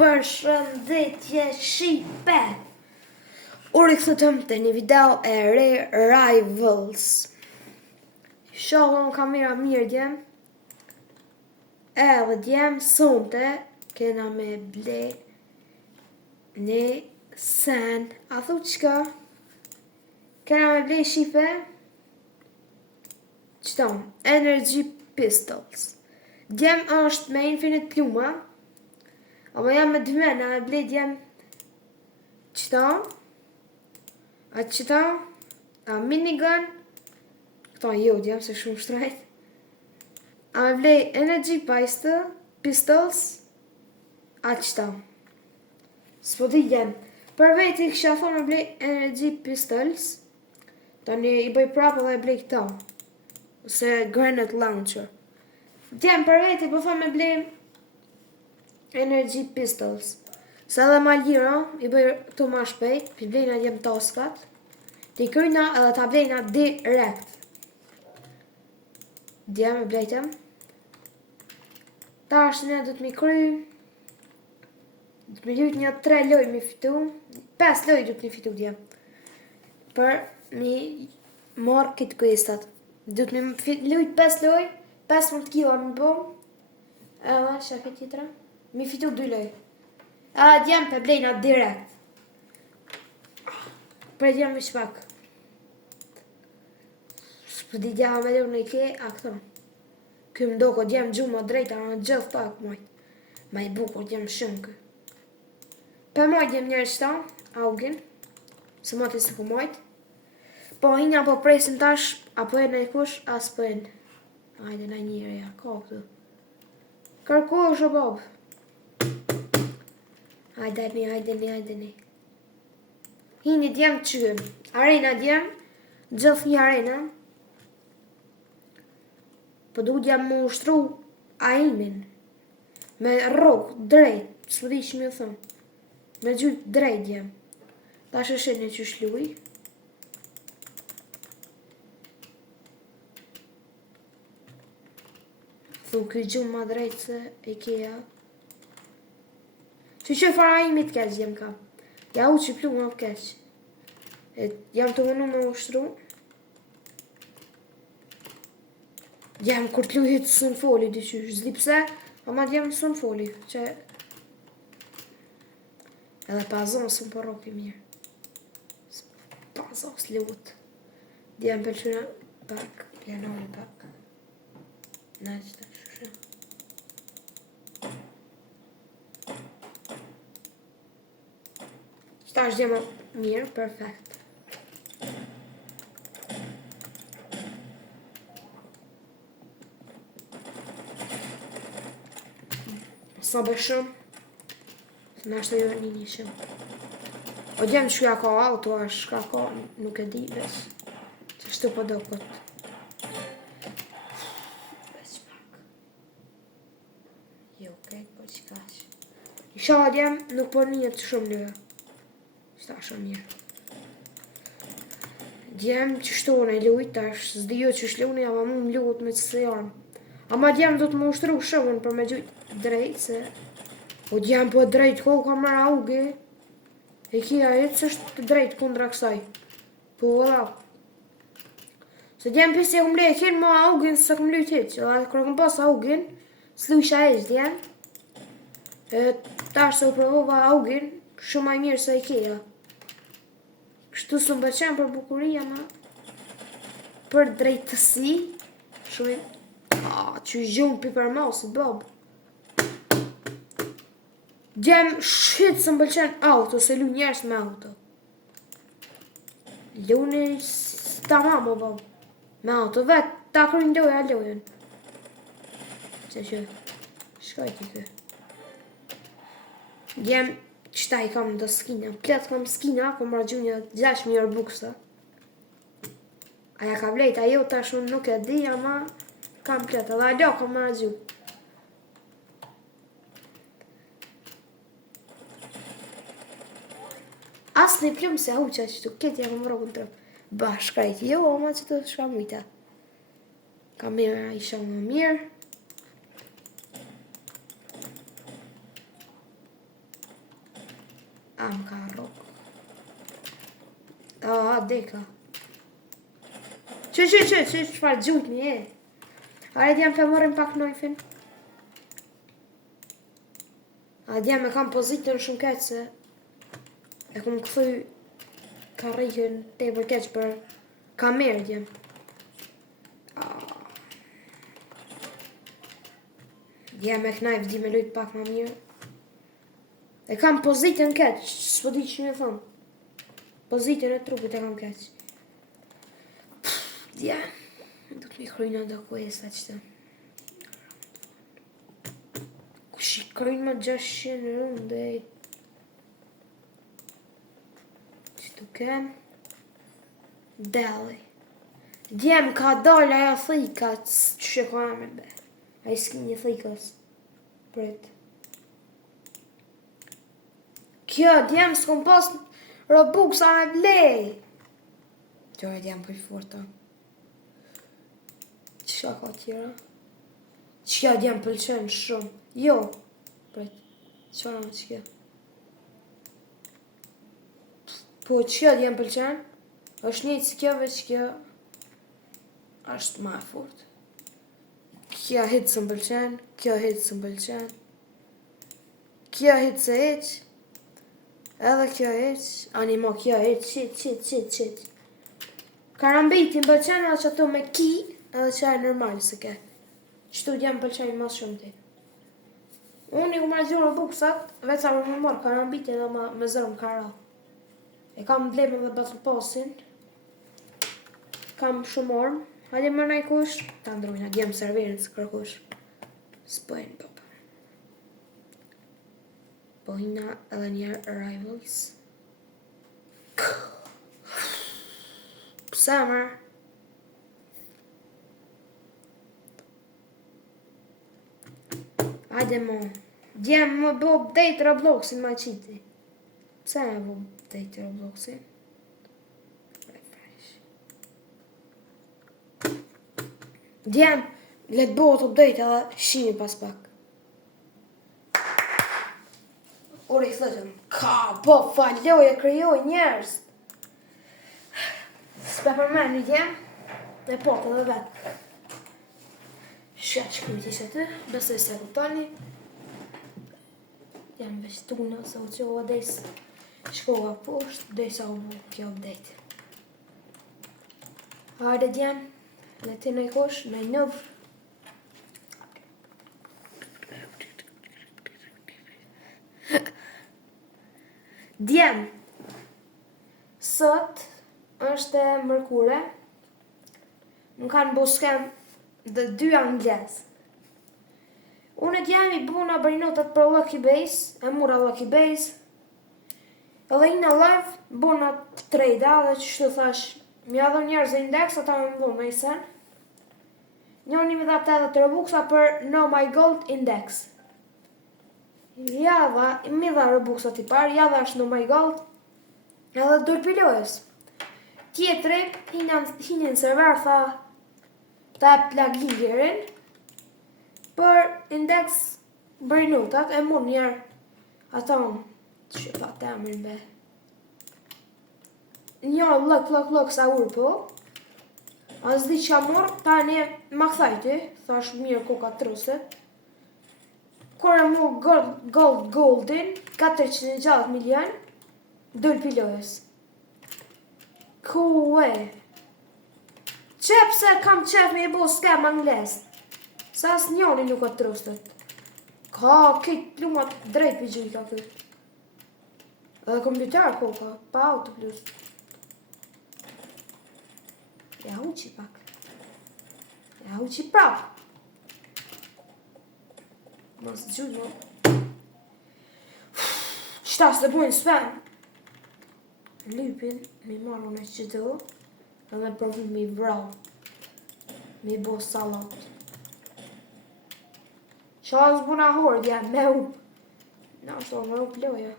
Përshëndetje shipe! U rikëthëtëm të një video e re Rivals. Shohën kamera mirë djem. Edhe djem sonte kena me ble një sen. A thu qka? Kena me ble shipe qëton Energy Pistols. Djem është me Infinite Pluma. Ama jam me dëmena me bled jam qëta a qëta a minigun këta jod jam se shumë shtrajt a me bled Energy Pistols a qëta s'po di jam për veti kësha thonë me bled Energy Pistols tani i bëj prapë dhe i bled këta ose Granite Launcher jam për veti po thonë me bled Energy Pistols. Sa dhe ma lira, i bëjë të ma shpejt, pi blejna djem taskat, t'i kryna edhe t'a blejna direkt. Djem e blejtem. Ta është ne du t'mi kry, du t'mi lujt një 3 loj mi fitu, 5 loj du t'mi fitu djem. Për mi marrë kitë kuestat. Du t'mi lujt 5 loj, 15 kilo mi bom, edhe shake tjetra. Mi fitu 2 loj. A djem për blejna direkt. Për djem i shpak. Së di djema me lërë në i ke, a këto. Këmë doko djem gjumë drejta, në gjithë pak mojt. Ma i bukur djem shumë kë. Për mojt djem njerë qëta, augin. Së moti së ku mojt. Po hinja po presim tash, apo e në i kush, as po e në. Hajde në njëre, ja, ka këtu. Kërko është o babë. Hajdeni. Hini djem qyëm. Arena djem. Gjithë një arena. Po du djem më ushtru aimin. Me rrug, drejt. Së di që mi u thëmë. Me gjytë drejt djem. Ta shëshin e që shluj. Thu këj gjumë ma drejt se e keja. Që fara imi të keq jem ka. Ja u që plu më keq. Jam të mënu me ushtru. Jam kur t'lu hitë sën foli dy qysh. Zdi pse, ama t'jem sën foli. Që... Edhe pazon sën për roki mirë. Pazon s'lut. Djem pëlqyna pak. Pianoni pak. Na qëta shushe. Qëta është djema mirë, perfekt. Sa bëshëm, në ashtë e jo një njëshëm. O djemë që ja ka auto, është ka ka, nuk e di, veç. Që shtu po do këtë. Veç pak. Jo, okej, po që ka që. Isha djemë, nuk po një të shumë në. Sta shumë mirë. Djem që shtone lujt, tash s'di jo që shlune, ama mu më lujt me qëse janë. Ama djem do të më ushtru shumën për me gjujt drejt, se... O djem po drejt, ko kamera auge. E kia jetë që është drejt kundra kësaj. Po vëlla. Se djem pisi e këmë lejt hinë, ma augin se këmë lujt hitë. Që da kërë këmë pas augin, s'luisha e djem. Tash se u provova augin, shumë maj mirë se e kia. Kështu së më bëqen për bukuria, ma për drejtësi. Shumë që gjumë piper mouse, bob. Djem shqitë së më bëqen auto, se lu njerës me auto. Luni s'ta mamo, bob. Me auto, vetë, ta kërë ndoja lojen. Që, shkoj t'i kë. Djem qëta i kam do skina, plet kam skina, kom ragju një 6.000 buksa. Aja ka blejt, ajo tash unë nuk e di, ama kam plet, edhe ajo kom ragju. Asë një plumë se huqa që tu këtë jam më rogën tërë. Bashkajt, jo, ama që të shka mujta. Kamera isha më mirë. Më ka rrok. Deka. Çfarë gjujtni e? Hajde jam të morrim pak knojfin. Jam e kam pozitën shumë keq se e kom këthy karrikën tepër keq për kamerë jam. Jam me knajf di me lujt pak ma mirë. E kam pozitën keq, s'po di që me thonë. Pozitën e trupit e kam keq. Duk mi kryjnë do kuesa qëta. Ku shikojnë ma 600 runde. Qëtu kem. Deli. Djem ka dal aja thika që shiko amin be. A i s'ki një thikas. Prit. Kjo djem s'kom pas Robux a me blej. Kjo e djem për furta. Qa ka tjera? Qja djem pëlqen shumë. Jo. Prit. Qara me qja? Po qja djem pëlqen? është njëjtë si kjo veç kjo është ma e fort. Kjo hitë së më pëlqen, kjo hitë së më pëlqen. Kjo hitë se hitë. Edhe kjo hitë. Animo kjo hitë, qit. Karambiti më pëlqen edhe që ato me ki. Edhe që e normal se ke. Qëtu djem pëlqenjë mas shumë ti. Unë i ku marrë zhjurë buksat, veç sa më marrë karambiti edhe me zërëm kara. E kam blejme dhe Battle Passin. Kam shumë ormë. Hajde më nëj kush. Ta ndrujna, djem serverin së kërkush. S'pojnë bop. Pojna edhe njerë Arrivals. Pse mërë? Hajde mo. Djem më bo update Robloxin ma qiti. Pse me bo update Robloxin? Djem, let bohet update edhe shini pas pak. Uri i thëtëm, ka bo faloj e kryoj njerës. S'pe përmen një djem, e po të dhe vetë. Shka që këmiti që të, besoj se kuptoni. Jam veç tuna, se u qoha des shkoha poshtë, desa u bu kjo update. Hajde djem, le ti nëj kosh, nëj nëv. Djem, sot është e mërkure, më kanë bo skem dhe 2 angles. Unë djem i buna bërinotat për Lucky Base, e mura Lucky Base, edhe i në live buna trade-a dhe që shtu thash, mi adho njerëz e index, ata me mbu me i sen. Njoni mi dha 80 Robuxa për No My Gold Index. Mi dha Robuxa ti par, jadha është No My Gold, edhe dur pilojës. Tjetëri, hinin server, tha, ta e plugin gjerin, për index bërinotat, e mund njerë, ata që pa të emrin be. Njërë lëk sa urpo, a zdi që a morë, ta një ma këthajti, thash mirë koka truset. Kur e mu goldin, 460 milion, dëll pilojës. Ku e? Qep se kam qef me i bo skem angles. Sa as njoni nuk atë trustet. Ka këtë plumat drejt për gjyj ka këtë. Edhe kompjuter koka, pa auto plus. Ja uqi pak. Ja uqi prap. Mos gjyj mo. Qëta se bujnë spam. Lypin, mi marru me qëto. Edhe përvu mi vrau. Mi bo salat. Qa zbuna hordja me up. Na shto me up loja.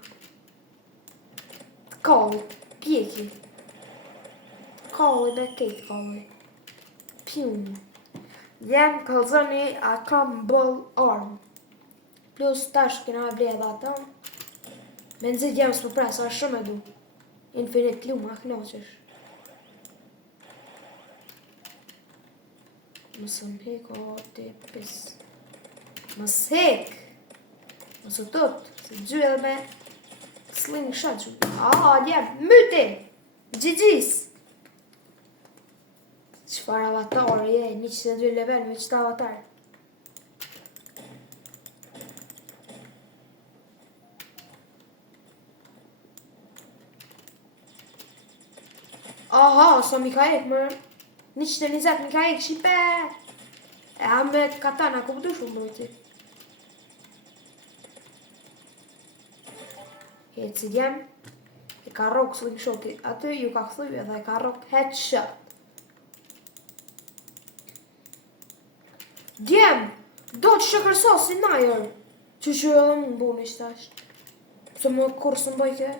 Kalli, pjeki. Kalli dhe kejt kalli. Pjuni. Jem kalzoni a kam bol arm. Plus tash kena e bledha ta. Me nëzit jam s'po pres, a shumë e du. Infinite Luma, knoqesh. Mësë më hek, o ti pis. Mësë hek. Mësë tot, se gjy edhe me sling shot shumë. Djem, myti! Gjigjis! Qfar avatar je, 102 level me qëta avatar. So mi ka ek, mërë. 120 mi ka ek, shipe! E a me katana, ku pëtu shumë mërëti. Hecë si djem, e ka rock sling shoti. Aty ju ka këthuj edhe e ka rock headshot. Djem, do të shëkërso si najer. Që edhe më bëni shtash. Se më kur së mbëjke.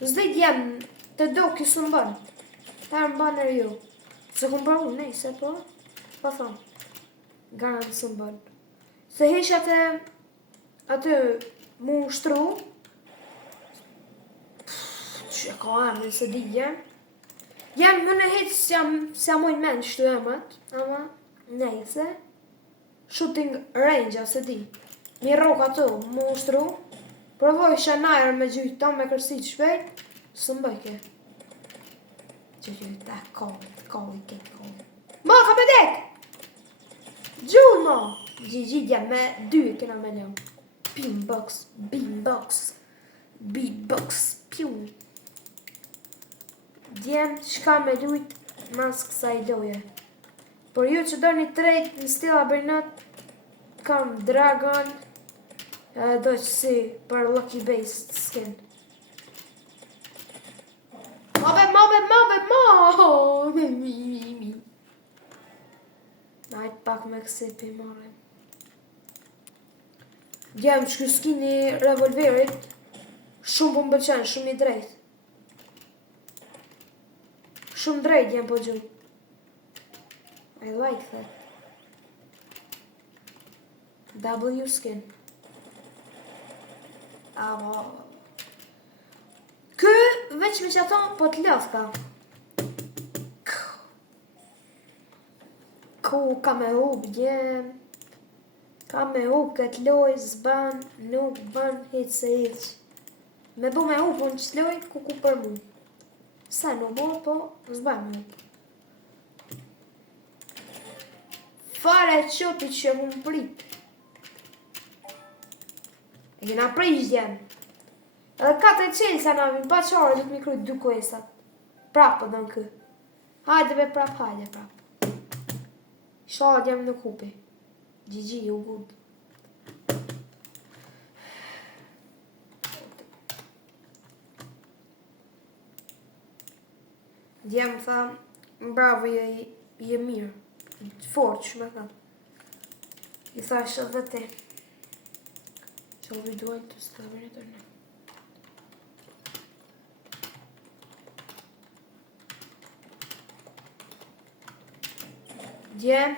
Zdej djem, të do kësë më bënë. Ta më banë e ju. Se këmë pravu, nej, se po. Pa thonë. Garantë së më bënë. Se hesh atë mu shtru. Që ka arme se di djem. Djem, më në hetë se jam mojnë menë shtu emët. Ama, nej, se. Shooting range, se di. Mi roka të, mu shtru. Provoj shanajrë me gjyjtë ta me kërësit shpejt. Së mbëjke. Që gjyjtë ta kolli. Ma, ka me dek! Gjullë, ma! Gjigjidja me 2 kena me leo. Beatbox, piu. Djem, shka me lujt mas kësa i loje. Por ju që do një trejt në stila bërnat, kam Dragon, do që si për Lucky Based skin. Mobe! Najt pak me kësipi, more. Djem që kjo skini revolverit, shumë po më bëlqen, shumë i drejt. Shumë drejt djem po gjumë. I like that. W skin. Kë veç me që ato po të lafka. Ku ka me hub djem. Ka me hub këtë loj zban, nuk ban hitë se hitë. Me bu me hub unë qëtë loj ku për mu. Sa nuk bo, po zban me hub. Fare qopi që më prit. E kena prish djem. Edhe 4 qelë sa navim, pa qare du të mi krujt 2 kuesat. Prapë dhe në kë. Hajde be prap, hajde prap. Shala djem në kupi. GG, u good. Djem tha, bravo je mirë. Fort që me tha. I thash edhe te. Që vi duajnë të stavën e tërne. Djem,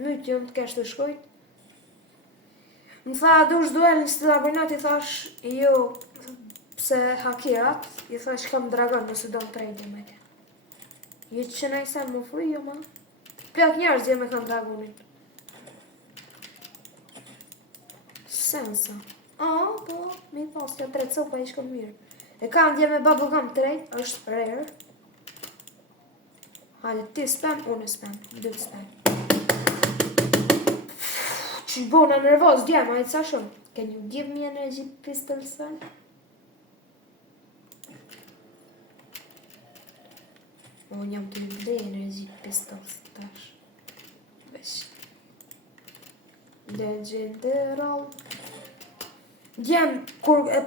mytë jëmë të kesh të shkojt. Më tha, dush duel në stila bërnat, i thash, jo, pse hakirat, i thash kam Dragon nëse do në trejnë me te. Jo që në i sen më fri, jo ma. Plot njerëz djem e kanë Dragonin. Sensa. Po, mi pas të tret sopa i shkon mirë. E kam djem e bubblegum tret, është rare. Hajde, ti spam, unë spam. 2 spam. Që bona nervoz djem, hajde sa shumë. Can you give me energy pistol, son? Unë jam të mbdej energy pistols tash. Vesh. Legendary. Djem, kur e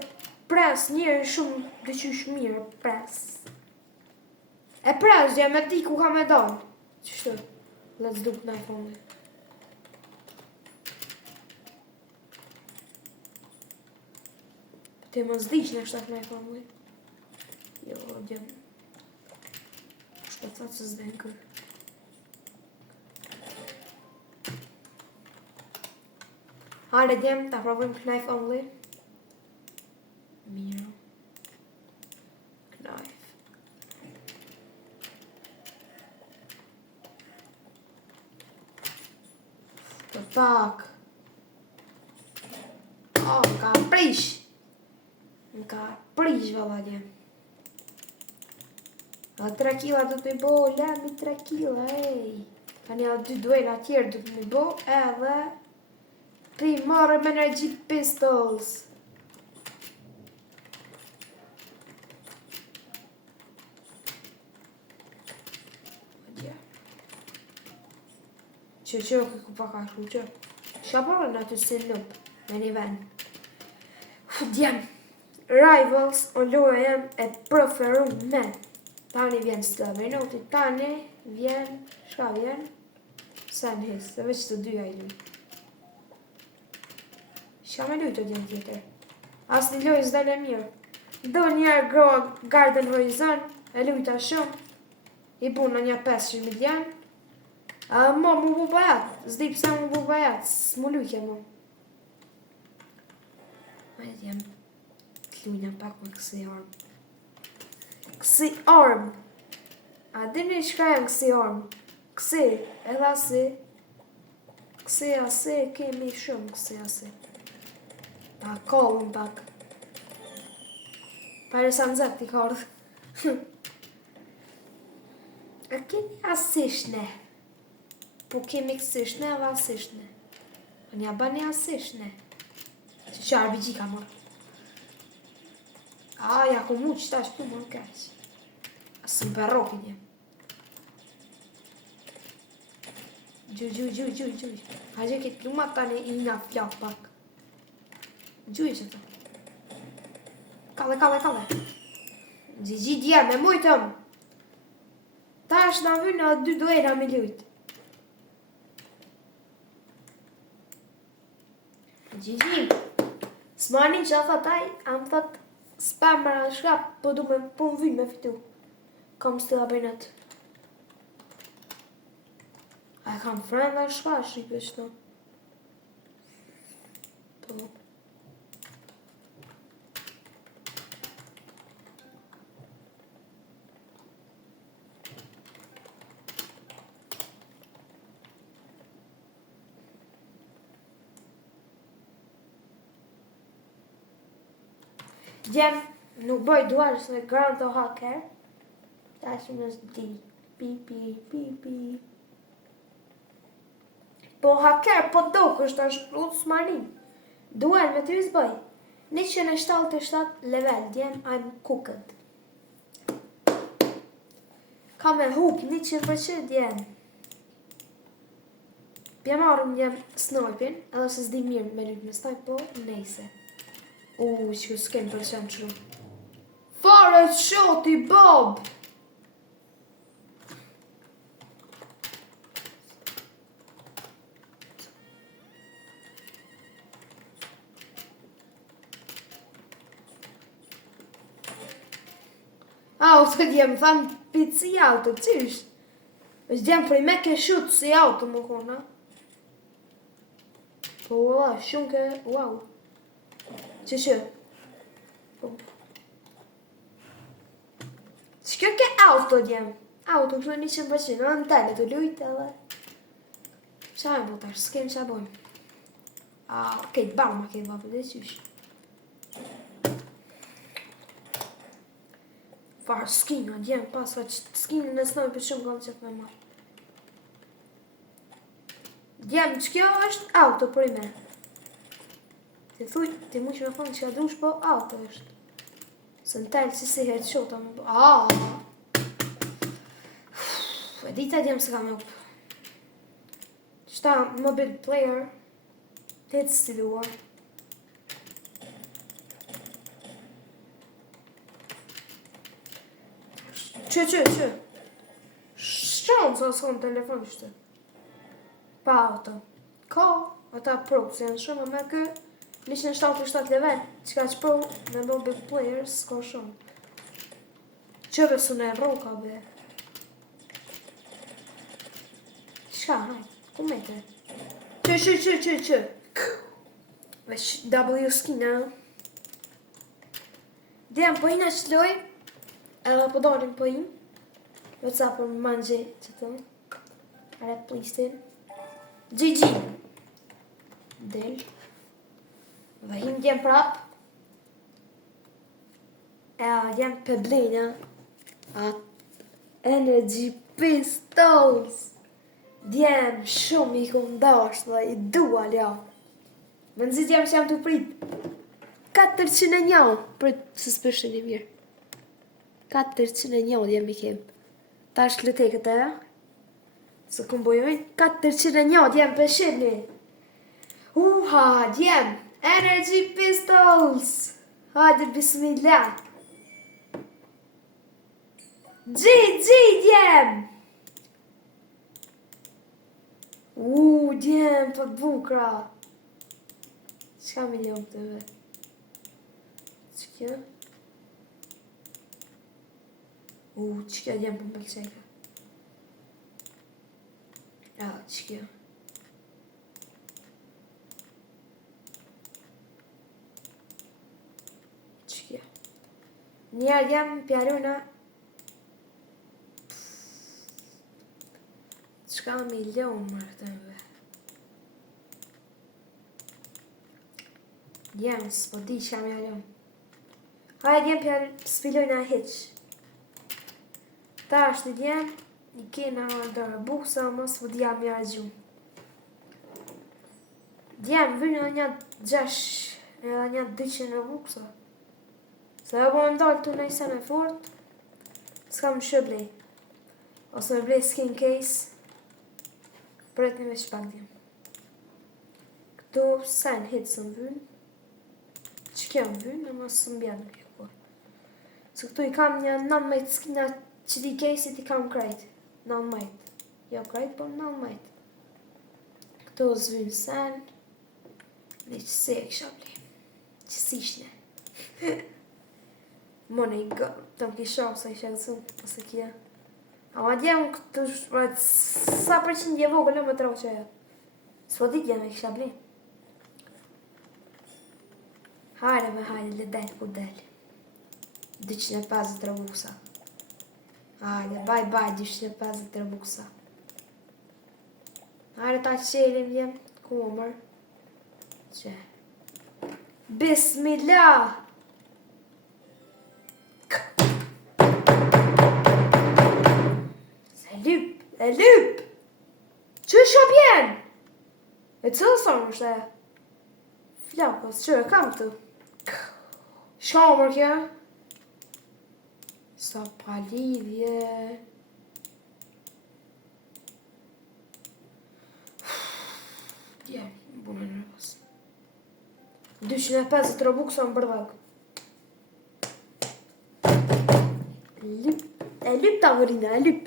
pres njëri shumë dhe qysh mirë pres. E pres djem e ti ku ka me donë. Qështu? Let's do në iPhone. Te më zdiq në shtak në iPhone. Jo, djem. Shtë të thëtë se zdenë kërë. Hajde djem, ta provojmë knife only. Mirë. Fuck. Oh, më ka prish. Më ka prish, valla djem. A 3 kila do të mi bo, lemi 3 kila, ej. Tani a 2 duela tjerë do të mi bo, edhe pi marrëm Energy Pistols. Që, ku pa ka shku që. Shaparën aty si nëp, me një ven. Djem, Rivals o loja jem e preferum me. Tani vjen Slavenoti, tani vjen, shka vjen? Sunhis, dhe veç të dyja I luj. Shka me luj të djem tjetër? As një loj s'dale mirë. Do njerë Garden Horizon, e lujta shumë. I punë në një 500 milion. A mo mu bu bajat, s'di pëse mu bu bajat, s'mu lujke mu. Majtë jem, t'lujnë pak me kësi arm. Kësi arm! A dini shka jem kësi arm? Kësi, edhe asi. Kësi asi, kemi shumë kësi asi. Ta kollën pak. Pare sa nëzak t'i kardhë. A kemi asishne. Po kemi kësishne edhe asishne. Po nja bani asishne. Që qarë bëgjika më. Ja ku mu qëta shtu më në keq. Asë më përrokin jem. Gjuj. Ha gjë këtë pluma tani I nga flak pak. Gjuj që ta. Kale. Gjigji djem e mujtëm. Ta është në vynë në 2 duela me lujtë. Gjigji, s'manin që a thëtaj, a më thët spam mëra shkap, po du me po më vynë me fitu. Kam së të da bëjnët. A e kam friend dhe shka shqipe qëto. Po. Djem, nuk bëj duar se Grand o hacker. Ta që nësë di. Pi. Po hacker, po dok është ashtë s'marin. Duar me ty s'bëj. 177 level, djem, I'm cooked. Ka me hup 100% djem. Pja marrëm djem snipin, edhe se s'di mirë me lyt me snipe, po nejse. Që s'kem përsen që. Fare shoti, Bob! Auto djem, thamë pici auto, qysh? është djem prej me ke shutë si auto më kona. Po, shumë ke, wow. Që? Po. Shkjo ke auto djem. Auto kështu 100%, në tele të lujtë edhe. Qa e botar, s'kem qa bojmë. Kejtë barë ma kejtë vapë dhe qysh. Farë skina djem, pas fa që skina në snoj për shumë gëllë që të me marë. Djem, që kjo është auto për I me. Ti thuj, ti mu që me thonë që ka dush, po auto është. Se në telë si hetë shota më po. E dita djemë se ka me upë. Qëta mobile player, të jetë stiluar. Që? Shqonë sa s'konë telefon qëtë. Pa auto. Ka, ata pro, se janë shumë me kë. 177 level, që ka që pro me mobile players, s'ka shumë. Që besu në roka, be. Shka, haj, ku me te? Që. Vesh, W skina. Djem, po ina që loj, edhe po dalim po im. Veca për më mangje që të. Are plistin. GG. Del. Dhe him djem prap. Djem për blejna. Energy Pistols. Djem shumë i kom dash dhe i dua lja. Më nëzit jam që jam të prit 401 për të spëshin i mirë. 401 djem i kem. Ta është lëtekët e së këmbojoj 401 djem për shirni. Uha, djem Energy Pistols. Hajde bismillah. Gji djem. Djem për bukra. Qka milion të ve? Qka? Qka djem për mëlqeka? Qka? Qka? Njerë djem pjaruna. Qka milion më të ve? Djem, s'po di që kam jalon. Hajde djem për spilojnë a heq. Ta është djem, i kena dërë buksa, mos po di jam ja gjumë. Djem, vynë një 6, edhe një 200 buksa. Se e bo ndalë të nëjse në fort, s'kam shëblej. Ose blej skin case, përret një me shpak djem. Këto sen hitë së më vynë. Që kjo më vynë, në mos së mbjadë në kjo por. Se këtu i kam një 19 skina që di kejsit i kam krejt. 19. Jo krejt, por 19. Këtu zë vynë sen. Dhe që se e kësha ble. Që si shne. Mone i gë, të më kisha sa i shakësu, ose kja. A ma djemë këtu sa përqin dje vogë, më të rao që e. S'po di djemë e kësha ble. Hajde me hajde, le del ku del. 250 buksa. Hajde, bye 250 buksa. Hajde ta qelim jem, ku omër. Që. Bismillah! E lyp! Që shop jen? E cëllë sonë është e? Flakos, që e kam të? Shamër kja? Sa pa lidhje. Djem, bume në rëpës. 250 robux sa më bërdhak. E lyp tavorina, e lyp.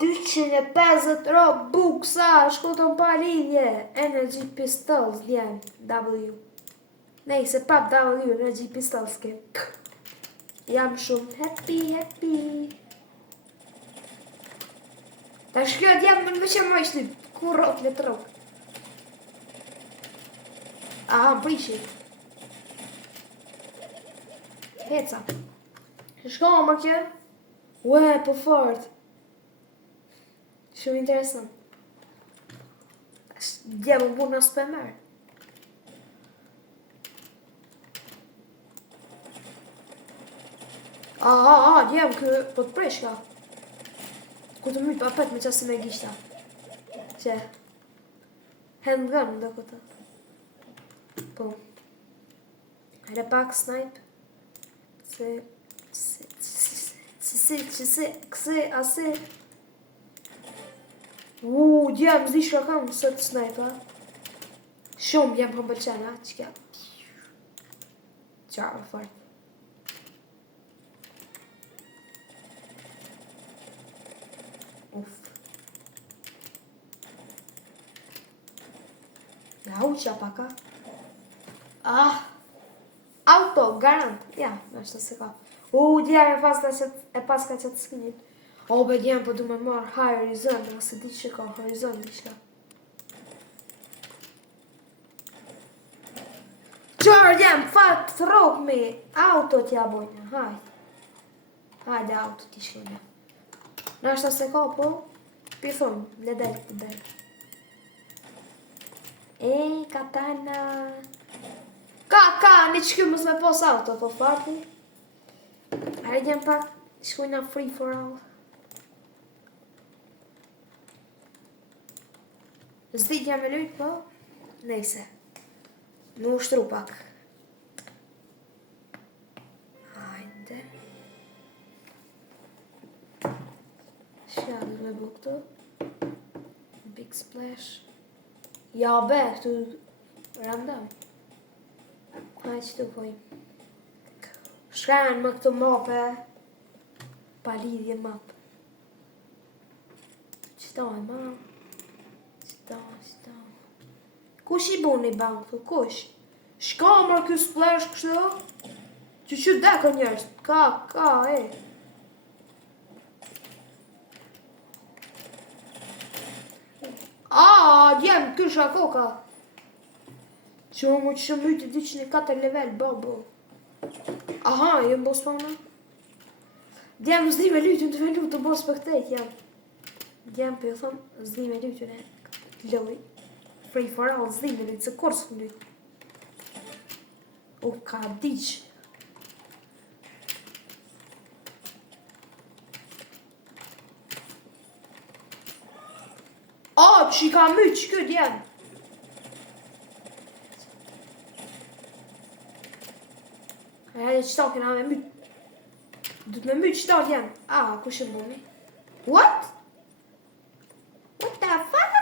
250 robuksa, shkotën pa lidhje. Energy Pistols, djem, W. Nej, se pap W, Energy Pistols ke. Jam shumë happy. Ta shkjo djem më në veqe më ishtë, ku rok, le të rok. Aha, më prishi. Heca. Shko më kjo. Ue, po fort. Shumë interesant. Djemë më burë në spëmër. Djemë kë po të presh ka. Ku të mytë papet me qasë me gishta. Që. Handgun dhe këta. Po. Hajde pak snipe. Këse. Djemë zdi shka kam sot snipe, shumë djemë për bëlqena, qëka. Qarë fort. Ja uqa paka. Auto, garant. Ja, nështë të se ka. Djemë e paska që të skinit. Be djemë po du me marë High Horizon, nëse di që ka Horizon di qka. Qarë djemë, fatë të rokë me auto t'ja bojnë, hajde. Hajde auto t'i shkone. Nështë të se ka po, Shpithon, le del të del. Katana. Ka, një që kjo mës me pos auto, po farti. Hajde gjem pak, shkojna free for all. Zditja me lujt, po? Nejse. Në ushtru pak. Hajde. Shkja me bu këtu. Big splash. Ja be, këtu random. Hajde që të pojmë. Shkajnë më këtu mape. Pa lidhje map. Qëta e ma? Qëta. Kush i bu një bank këtu? Kush? Shka mërë kjo splash kështu? Që dekë njërës? Ka, e. Djemë, kjo shka koka. Që më që shumë myti 204 level, bo. Aha, jem bo spawna. Djemë, zdi me lytën të me lutë të bo spektet, jam. Djemë, për jo thëmë, zdi me lytën e loj. Free for all, zdi me lytë, se korës më lytë. Ka diqë. Që i ka mytë që këtë jenë. Hajde qëta këna me mytë. Du të me mytë qëta jenë. Ku shë bëmi? What? What the fuck?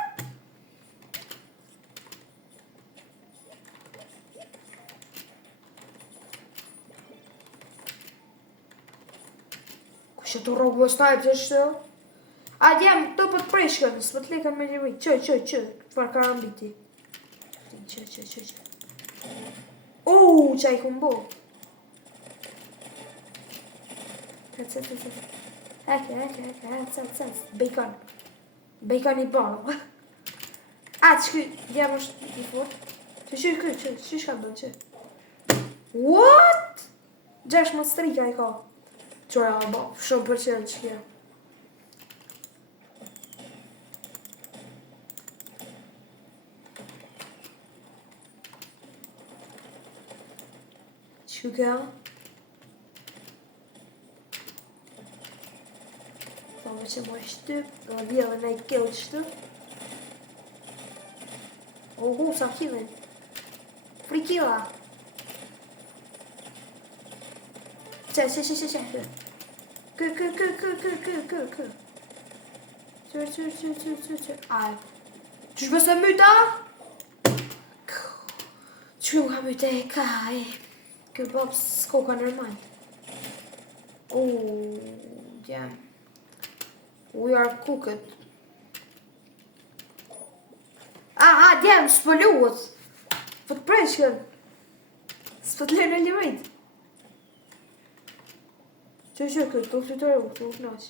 Ku shë të rogu e stajtë që shtë? Djemë, të për të preshkën, së për të lekën me një rritë. Që, këfar karambiti. Që. Që a i këmë bo. Hec. Bacon i barë. Që këj, djemë është i fort. Që shka bënë, që. What? 6 më strika i ka. Qora, shumë për qëllë që kja. Që këja? Me që më shtyp, dhe vjellë në i killë shtyp. Sa killin. Free killa. Që. Kë. Aj. Që shbës e myta? Që më ka myta e ka e. Kjo bëbë s'koka nërmal. Damn. We are cooked. Damn, s'pëlluat. Po të preshkën. S'pët lërë në lirit. Që këtë, të flitore u, të u knaqë.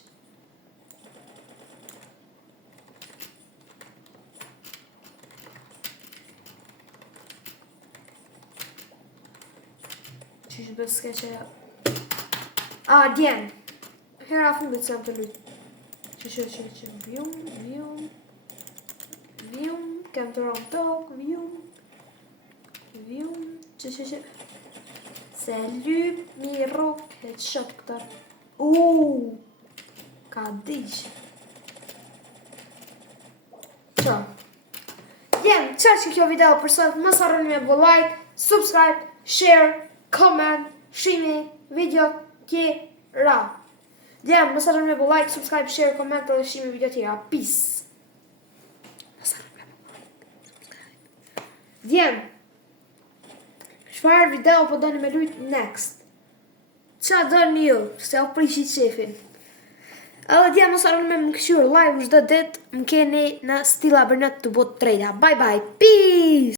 Që shbës s'ke që... Djemë. Hera fundit se më të lujtë. Që. Vjum. Kem të rëmë tokë. Vjum. Që. Se lyp një rok. Headshot këtar. Ka dish. Qa. Djemë, që kjo video për sot. Mos harroni me bë like, subscribe, share, comment, shimi, video tjera. Djemë, mos harroni me bë like, subscribe, share, comment dhe shimi video tjera. Peace. Djemë, çfarë video po doni me lujt next? Qa doni ju, se o prishit qefin. Edhe djemë, mos harroni me më këshur live çdo ditë, më keni në Stila Bernet të botë trejta. Bye bye, peace!